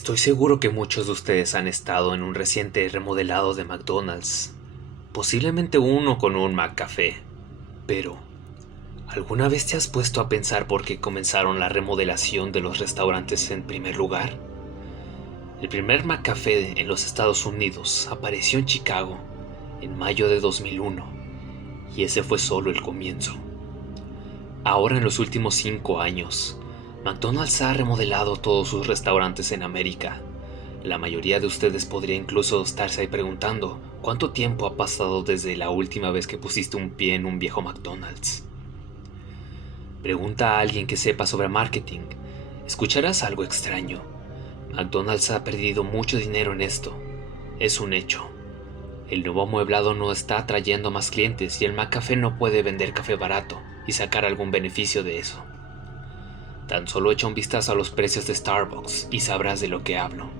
Estoy seguro que muchos de ustedes han estado en un reciente remodelado de McDonald's, posiblemente uno con un McCafé, pero ¿alguna vez te has puesto a pensar por qué comenzaron la remodelación de los restaurantes en primer lugar? El primer McCafé en los Estados Unidos apareció en Chicago en mayo de 2001, y ese fue solo el comienzo. Ahora, en los últimos 5 años, McDonald's ha remodelado todos sus restaurantes en América. La mayoría de ustedes podría incluso estarse preguntando cuánto tiempo ha pasado desde la última vez que pusiste un pie en un viejo McDonald's. Pregunta a alguien que sepa sobre marketing. Escucharás algo extraño. McDonald's ha perdido mucho dinero en esto. Es un hecho. El nuevo amueblado no está atrayendo más clientes y el McCafé no puede vender café barato y sacar algún beneficio de eso. Tan solo echa un vistazo a los precios de Starbucks y sabrás de lo que hablo.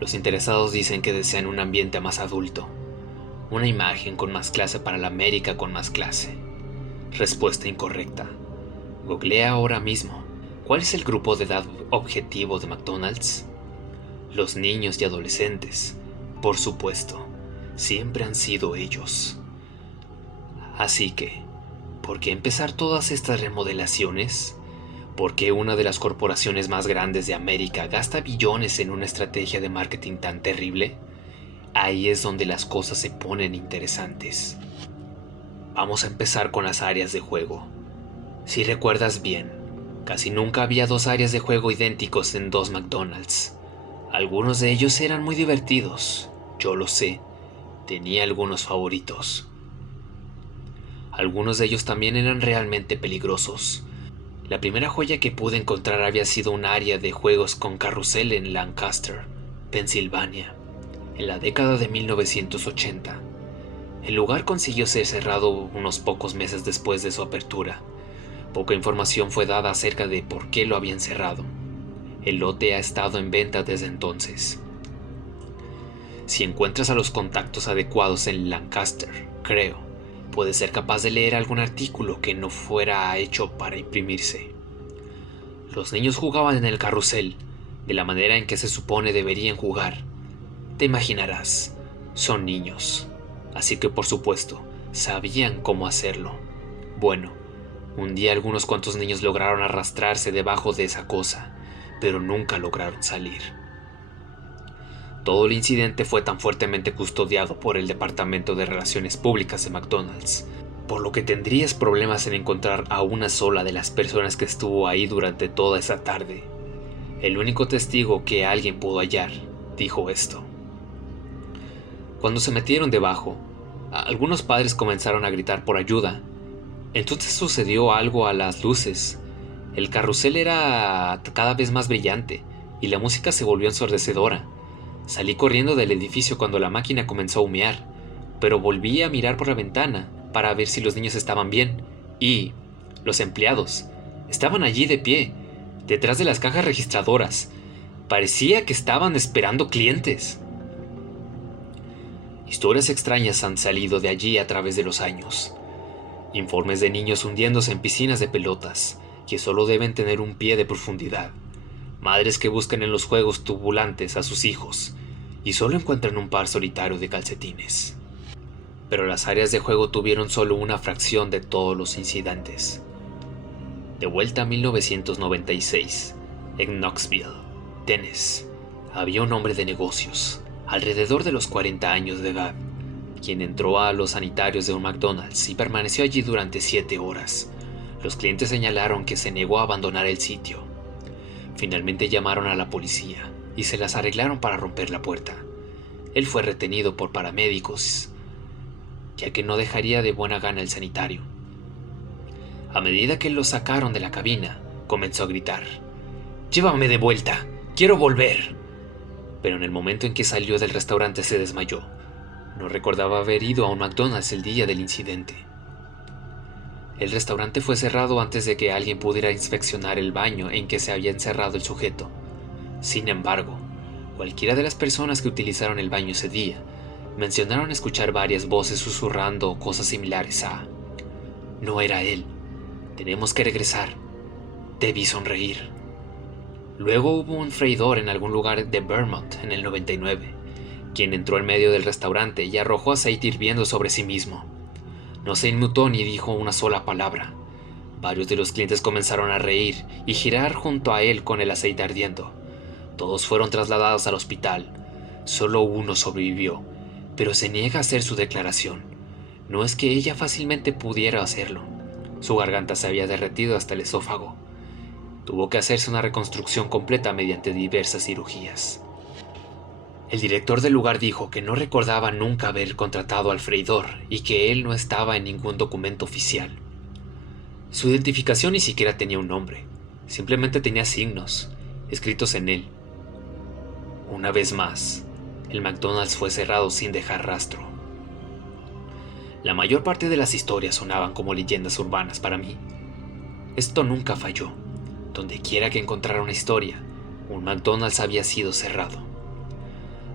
Los interesados dicen que desean un ambiente más adulto, una imagen con más clase para la América con más clase. Respuesta incorrecta. Googlea ahora mismo. ¿Cuál es el grupo de edad objetivo de McDonald's? Los niños y adolescentes. Por supuesto, siempre han sido ellos. Así que, ¿por qué empezar todas estas remodelaciones? ¿Por qué una de las corporaciones más grandes de América gasta billones en una estrategia de marketing tan terrible? Ahí es donde las cosas se ponen interesantes. Vamos a empezar con las áreas de juego. Si recuerdas bien, casi nunca había dos áreas de juego idénticos en dos McDonald's. Algunos de ellos eran muy divertidos, yo lo sé, tenía algunos favoritos. Algunos de ellos también eran realmente peligrosos. La primera joya que pude encontrar había sido un área de juegos con carrusel en Lancaster, Pensilvania, en la década de 1980. El lugar consiguió ser cerrado unos pocos meses después de su apertura. Poca información fue dada acerca de por qué lo habían cerrado. El lote ha estado en venta desde entonces. Si encuentras a los contactos adecuados en Lancaster, creo, puedes ser capaz de leer algún artículo que no fuera hecho para imprimirse. Los niños jugaban en el carrusel, de la manera en que se supone deberían jugar. Te imaginarás, son niños, así que por supuesto, sabían cómo hacerlo. Bueno, un día algunos cuantos niños lograron arrastrarse debajo de esa cosa, pero nunca lograron salir. Todo el incidente fue tan fuertemente custodiado por el Departamento de Relaciones Públicas de McDonald's, por lo que tendrías problemas en encontrar a una sola de las personas que estuvo ahí durante toda esa tarde. El único testigo que alguien pudo hallar dijo esto. Cuando se metieron debajo, algunos padres comenzaron a gritar por ayuda. Entonces sucedió algo a las luces. El carrusel era cada vez más brillante y la música se volvió ensordecedora. Salí corriendo del edificio cuando la máquina comenzó a humear, pero volví a mirar por la ventana para ver si los niños estaban bien y los empleados estaban allí de pie, detrás de las cajas registradoras. Parecía que estaban esperando clientes. Historias extrañas han salido de allí a través de los años. Informes de niños hundiéndose en piscinas de pelotas que solo deben tener un pie de profundidad. Madres que buscan en los juegos tubulantes a sus hijos y solo encuentran un par solitario de calcetines. Pero las áreas de juego tuvieron solo una fracción de todos los incidentes. De vuelta a 1996, en Knoxville, Tennessee, había un hombre de negocios, alrededor de los 40 años de edad, quien entró a los sanitarios de un McDonald's y permaneció allí durante 7 horas. Los clientes señalaron que se negó a abandonar el sitio. Finalmente llamaron a la policía y se las arreglaron para romper la puerta. Él fue retenido por paramédicos, ya que no dejaría de buena gana el sanitario. A medida que lo sacaron de la cabina, comenzó a gritar: «¡Llévame de vuelta! ¡Quiero volver!». Pero en el momento en que salió del restaurante se desmayó. No recordaba haber ido a un McDonald's el día del incidente. El restaurante fue cerrado antes de que alguien pudiera inspeccionar el baño en que se había encerrado el sujeto. Sin embargo, cualquiera de las personas que utilizaron el baño ese día mencionaron escuchar varias voces susurrando cosas similares a: «No era él. Tenemos que regresar. Debí sonreír». Luego hubo un freidor en algún lugar de Vermont en el 99, quien entró en medio del restaurante y arrojó aceite hirviendo sobre sí mismo. No se inmutó ni dijo una sola palabra. Varios de los clientes comenzaron a reír y girar junto a él con el aceite ardiendo. Todos fueron trasladados al hospital. Solo uno sobrevivió, pero se niega a hacer su declaración. No es que ella fácilmente pudiera hacerlo. Su garganta se había derretido hasta el esófago. Tuvo que hacerse una reconstrucción completa mediante diversas cirugías. El director del lugar dijo que no recordaba nunca haber contratado al freidor y que él no estaba en ningún documento oficial. Su identificación ni siquiera tenía un nombre, simplemente tenía signos escritos en él. Una vez más, el McDonald's fue cerrado sin dejar rastro. La mayor parte de las historias sonaban como leyendas urbanas para mí. Esto nunca falló. Donde quiera que encontrara una historia, un McDonald's había sido cerrado.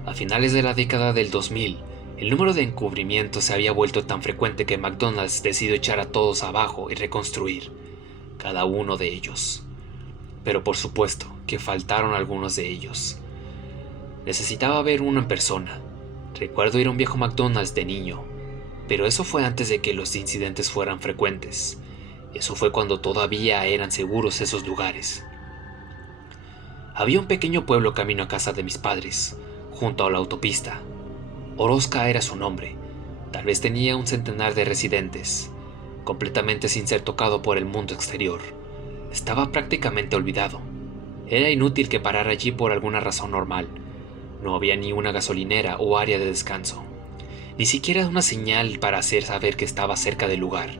A finales de la década del 2000, el número de encubrimientos se había vuelto tan frecuente que McDonald's decidió echar a todos abajo y reconstruir cada uno de ellos. Pero por supuesto que faltaron algunos de ellos. Necesitaba ver uno en persona. Recuerdo ir a un viejo McDonald's de niño, pero eso fue antes de que los incidentes fueran frecuentes. Eso fue cuando todavía eran seguros esos lugares. Había un pequeño pueblo camino a casa de mis padres, junto a la autopista. Orozca era su nombre. Tal vez tenía un centenar de residentes, completamente sin ser tocado por el mundo exterior. Estaba prácticamente olvidado. Era inútil que parara allí por alguna razón normal. No había ni una gasolinera o área de descanso, ni siquiera una señal para hacer saber que estaba cerca del lugar.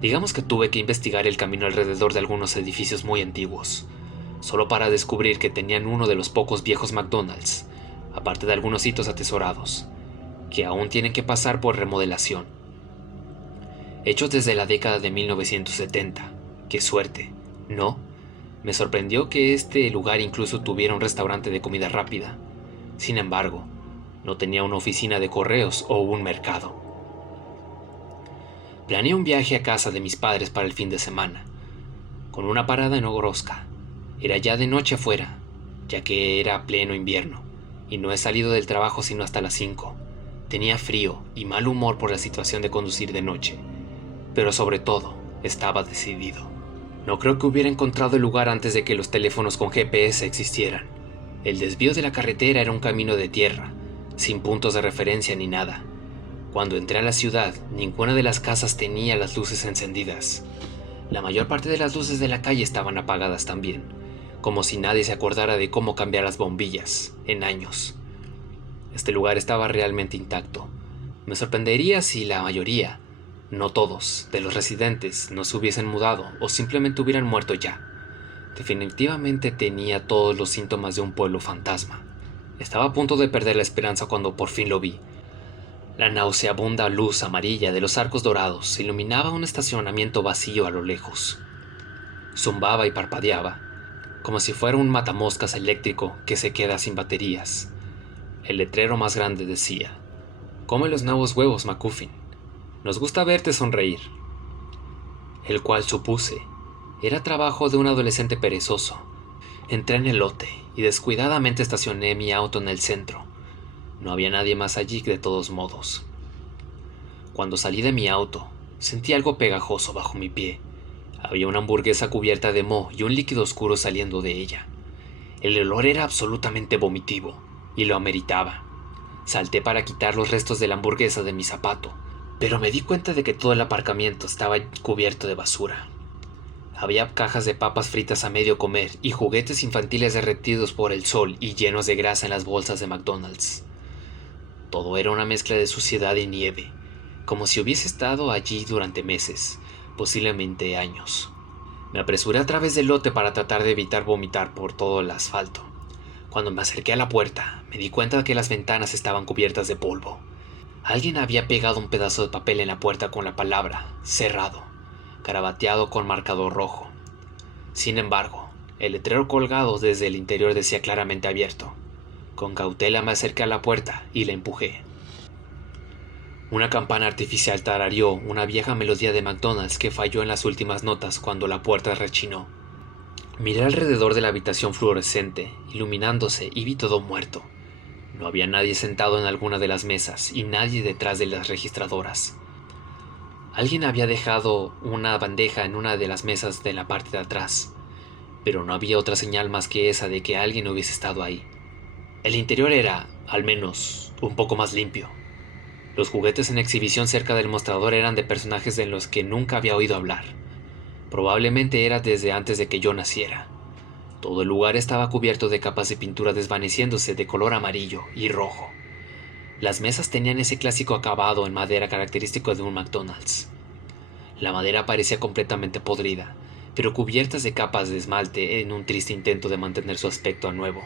Digamos que tuve que investigar el camino alrededor de algunos edificios muy antiguos, solo para descubrir que tenían uno de los pocos viejos McDonald's, aparte de algunos sitios atesorados, que aún tienen que pasar por remodelación. Hechos desde la década de 1970. ¡Qué suerte! ¿No? Me sorprendió que este lugar incluso tuviera un restaurante de comida rápida. Sin embargo, no tenía una oficina de correos o un mercado. Planeé un viaje a casa de mis padres para el fin de semana, con una parada en Orozca. Era ya de noche afuera, ya que era pleno invierno, y no he salido del trabajo sino hasta las 5. Tenía frío y mal humor por la situación de conducir de noche, pero sobre todo, estaba decidido. No creo que hubiera encontrado el lugar antes de que los teléfonos con GPS existieran. El desvío de la carretera era un camino de tierra, sin puntos de referencia ni nada. Cuando entré a la ciudad, ninguna de las casas tenía las luces encendidas. La mayor parte de las luces de la calle estaban apagadas también, como si nadie se acordara de cómo cambiar las bombillas en años. Este lugar estaba realmente intacto. Me sorprendería si la mayoría, no todos, de los residentes no se hubiesen mudado o simplemente hubieran muerto ya. Definitivamente tenía todos los síntomas de un pueblo fantasma. Estaba a punto de perder la esperanza cuando por fin lo vi. La nauseabunda luz amarilla de los arcos dorados iluminaba un estacionamiento vacío a lo lejos. Zumbaba y parpadeaba, como si fuera un matamoscas eléctrico que se queda sin baterías. El letrero más grande decía: «Come los nuevos huevos, McCuffin. Nos gusta verte sonreír». El cual supuse era trabajo de un adolescente perezoso. Entré en el lote y descuidadamente estacioné mi auto en el centro. No había nadie más allí de todos modos. Cuando salí de mi auto, sentí algo pegajoso bajo mi pie. Había una hamburguesa cubierta de moho y un líquido oscuro saliendo de ella. El olor era absolutamente vomitivo, y lo ameritaba. Salté para quitar los restos de la hamburguesa de mi zapato, pero me di cuenta de que todo el aparcamiento estaba cubierto de basura. Había cajas de papas fritas a medio comer y juguetes infantiles derretidos por el sol y llenos de grasa en las bolsas de McDonald's. Todo era una mezcla de suciedad y nieve, como si hubiese estado allí durante meses, posiblemente años. Me apresuré a través del lote para tratar de evitar vomitar por todo el asfalto. Cuando me acerqué a la puerta, me di cuenta de que las ventanas estaban cubiertas de polvo. Alguien había pegado un pedazo de papel en la puerta con la palabra «cerrado», garabateado con marcador rojo. Sin embargo, el letrero colgado desde el interior decía claramente «abierto». Con cautela me acerqué a la puerta y la empujé. Una campana artificial tarareó una vieja melodía de McDonald's que falló en las últimas notas cuando la puerta rechinó. Miré alrededor de la habitación fluorescente, iluminándose, y vi todo muerto. No había nadie sentado en alguna de las mesas y nadie detrás de las registradoras. Alguien había dejado una bandeja en una de las mesas de la parte de atrás, pero no había otra señal más que esa de que alguien hubiese estado ahí. El interior era, al menos, un poco más limpio. Los juguetes en exhibición cerca del mostrador eran de personajes de los que nunca había oído hablar. Probablemente era desde antes de que yo naciera. Todo el lugar estaba cubierto de capas de pintura desvaneciéndose de color amarillo y rojo. Las mesas tenían ese clásico acabado en madera característico de un McDonald's. La madera parecía completamente podrida, pero cubiertas de capas de esmalte en un triste intento de mantener su aspecto a nuevo.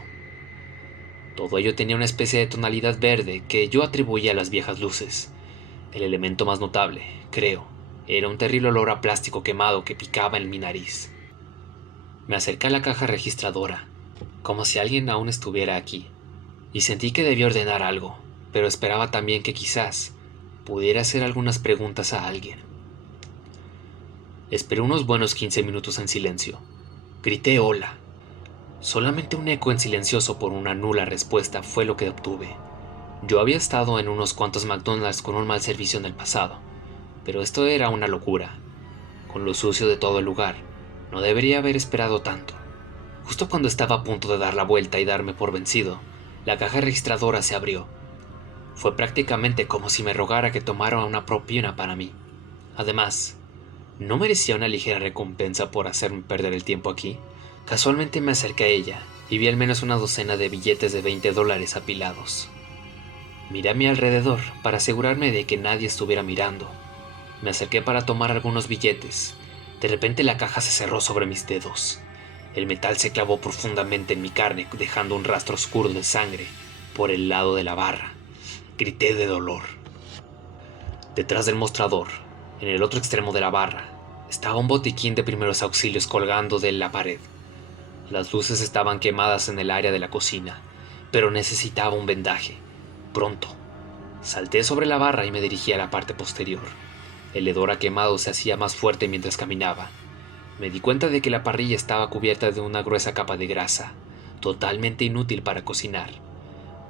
Todo ello tenía una especie de tonalidad verde que yo atribuía a las viejas luces. El elemento más notable, creo, era un terrible olor a plástico quemado que picaba en mi nariz. Me acerqué a la caja registradora, como si alguien aún estuviera aquí, y sentí que debía ordenar algo, pero esperaba también que quizás pudiera hacer algunas preguntas a alguien. Esperé unos buenos 15 minutos en silencio. Grité hola. Solamente un eco en silencioso por una nula respuesta fue lo que obtuve. Yo había estado en unos cuantos McDonald's con un mal servicio en el pasado, pero esto era una locura. Con lo sucio de todo el lugar, no debería haber esperado tanto. Justo cuando estaba a punto de dar la vuelta y darme por vencido, la caja registradora se abrió. Fue prácticamente como si me rogara que tomara una propina para mí. Además, ¿no merecía una ligera recompensa por hacerme perder el tiempo aquí? Casualmente me acerqué a ella y vi al menos una docena de billetes de $20 apilados. Miré a mi alrededor para asegurarme de que nadie estuviera mirando. Me acerqué para tomar algunos billetes. De repente la caja se cerró sobre mis dedos. El metal se clavó profundamente en mi carne, dejando un rastro oscuro de sangre por el lado de la barra. Grité de dolor. Detrás del mostrador, en el otro extremo de la barra, estaba un botiquín de primeros auxilios colgando de la pared. Las luces estaban quemadas en el área de la cocina, pero necesitaba un vendaje. Pronto. Salté sobre la barra y me dirigí a la parte posterior. El hedor a quemado se hacía más fuerte mientras caminaba. Me di cuenta de que la parrilla estaba cubierta de una gruesa capa de grasa, totalmente inútil para cocinar.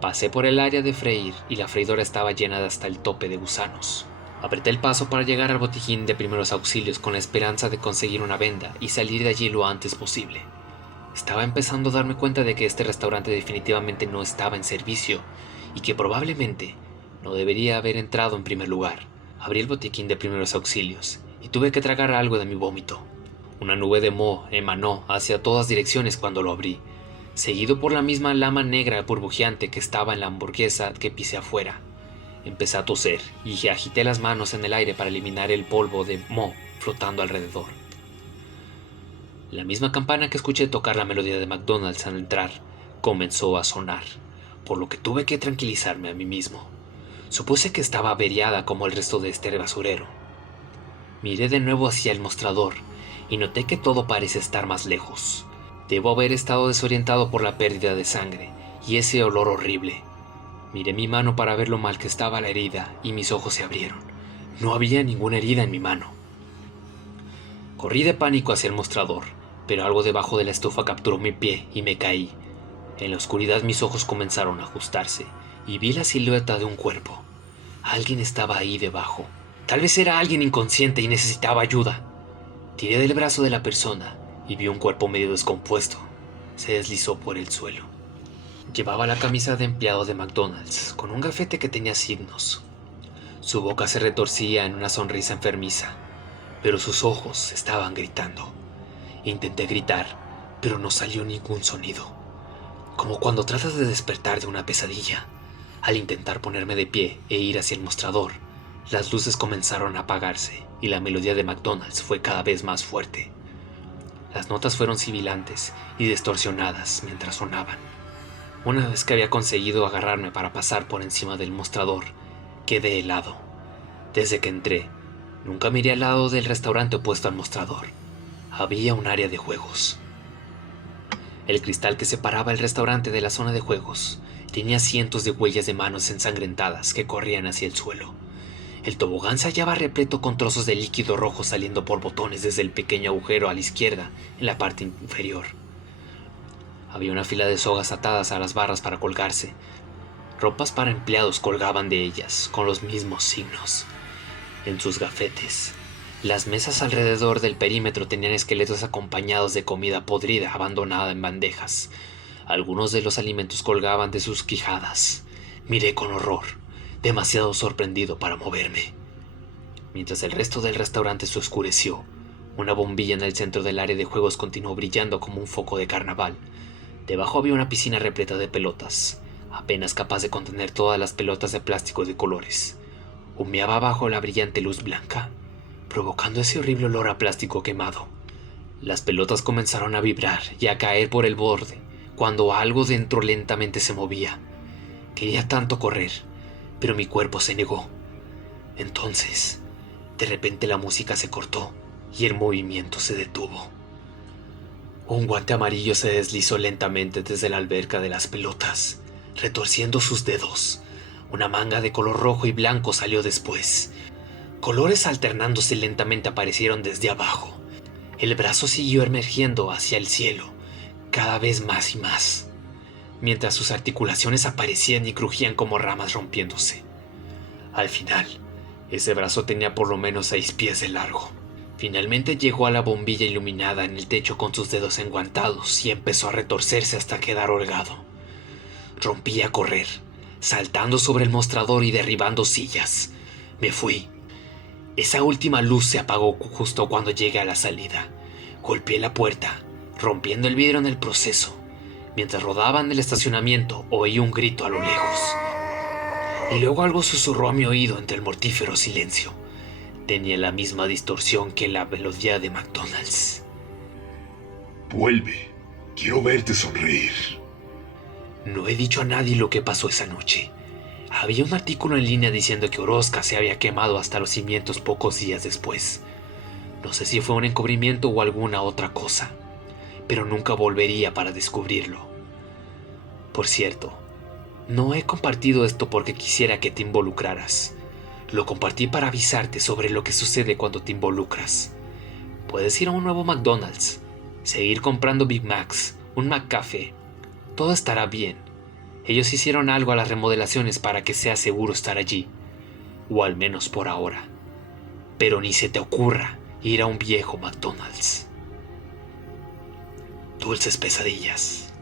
Pasé por el área de freír y la freidora estaba llena hasta el tope de gusanos. Apreté el paso para llegar al botiquín de primeros auxilios con la esperanza de conseguir una venda y salir de allí lo antes posible. Estaba empezando a darme cuenta de que este restaurante definitivamente no estaba en servicio y que probablemente no debería haber entrado en primer lugar. Abrí el botiquín de primeros auxilios y tuve que tragar algo de mi vómito. Una nube de moho emanó hacia todas direcciones cuando lo abrí, seguido por la misma lama negra burbujeante que estaba en la hamburguesa que pisé afuera. Empecé a toser y agité las manos en el aire para eliminar el polvo de moho flotando alrededor. La misma campana que escuché tocar la melodía de McDonald's al entrar comenzó a sonar, por lo que tuve que tranquilizarme a mí mismo. Supuse que estaba averiada como el resto de este basurero. Miré de nuevo hacia el mostrador y noté que todo parece estar más lejos. Debo haber estado desorientado por la pérdida de sangre y ese olor horrible. Miré mi mano para ver lo mal que estaba la herida y mis ojos se abrieron. No había ninguna herida en mi mano. Corrí de pánico hacia el mostrador, pero algo debajo de la estufa capturó mi pie y me caí. En la oscuridad mis ojos comenzaron a ajustarse y vi la silueta de un cuerpo. Alguien estaba ahí debajo. Tal vez era alguien inconsciente y necesitaba ayuda. Tiré del brazo de la persona y vi un cuerpo medio descompuesto. Se deslizó por el suelo. Llevaba la camisa de empleado de McDonald's con un gafete que tenía signos. Su boca se retorcía en una sonrisa enfermiza, pero sus ojos estaban gritando. Intenté gritar, pero no salió ningún sonido. Como cuando tratas de despertar de una pesadilla. Al intentar ponerme de pie e ir hacia el mostrador, las luces comenzaron a apagarse y la melodía de McDonald's fue cada vez más fuerte. Las notas fueron sibilantes y distorsionadas mientras sonaban. Una vez que había conseguido agarrarme para pasar por encima del mostrador, quedé helado. Desde que entré, nunca miré al lado del restaurante opuesto al mostrador. Había un área de juegos. El cristal que separaba el restaurante de la zona de juegos tenía cientos de huellas de manos ensangrentadas que corrían hacia el suelo. El tobogán se hallaba repleto con trozos de líquido rojo saliendo por botones desde el pequeño agujero a la izquierda en la parte inferior. Había una fila de sogas atadas a las barras para colgarse. Ropas para empleados colgaban de ellas, con los mismos signos. En sus gafetes, las mesas alrededor del perímetro tenían esqueletos acompañados de comida podrida abandonada en bandejas. Algunos de los alimentos colgaban de sus quijadas. Miré con horror, demasiado sorprendido para moverme. Mientras el resto del restaurante se oscureció, una bombilla en el centro del área de juegos continuó brillando como un foco de carnaval. Debajo había una piscina repleta de pelotas, apenas capaz de contener todas las pelotas de plástico de colores. Humeaba bajo la brillante luz blanca, provocando ese horrible olor a plástico quemado. Las pelotas comenzaron a vibrar y a caer por el borde cuando algo dentro lentamente se movía. Quería tanto correr, pero mi cuerpo se negó. Entonces, de repente la música se cortó y el movimiento se detuvo. Un guante amarillo se deslizó lentamente desde la alberca de las pelotas, retorciendo sus dedos. Una manga de color rojo y blanco salió después. Colores alternándose lentamente aparecieron desde abajo. El brazo siguió emergiendo hacia el cielo, cada vez más y más, mientras sus articulaciones aparecían y crujían como ramas rompiéndose. Al final, ese brazo tenía por lo menos 6 pies de largo. Finalmente llegó a la bombilla iluminada en el techo con sus dedos enguantados y empezó a retorcerse hasta quedar holgado. Rompí a correr, saltando sobre el mostrador y derribando sillas. Me fui. Esa última luz se apagó justo cuando llegué a la salida. Golpeé la puerta, rompiendo el vidrio en el proceso. Mientras rodaba en el estacionamiento, oí un grito a lo lejos. Y luego algo susurró a mi oído entre el mortífero silencio. Tenía la misma distorsión que la melodía de McDonald's. Vuelve. Quiero verte sonreír. No he dicho a nadie lo que pasó esa noche. Había un artículo en línea diciendo que Orozca se había quemado hasta los cimientos pocos días después. No sé si fue un encubrimiento o alguna otra cosa, pero nunca volvería para descubrirlo. Por cierto, no he compartido esto porque quisiera que te involucraras. Lo compartí para avisarte sobre lo que sucede cuando te involucras. Puedes ir a un nuevo McDonald's, seguir comprando Big Macs, un McCafe. Todo estará bien. Ellos hicieron algo a las remodelaciones para que sea seguro estar allí, o al menos por ahora. Pero ni se te ocurra ir a un viejo McDonald's. Dulces pesadillas.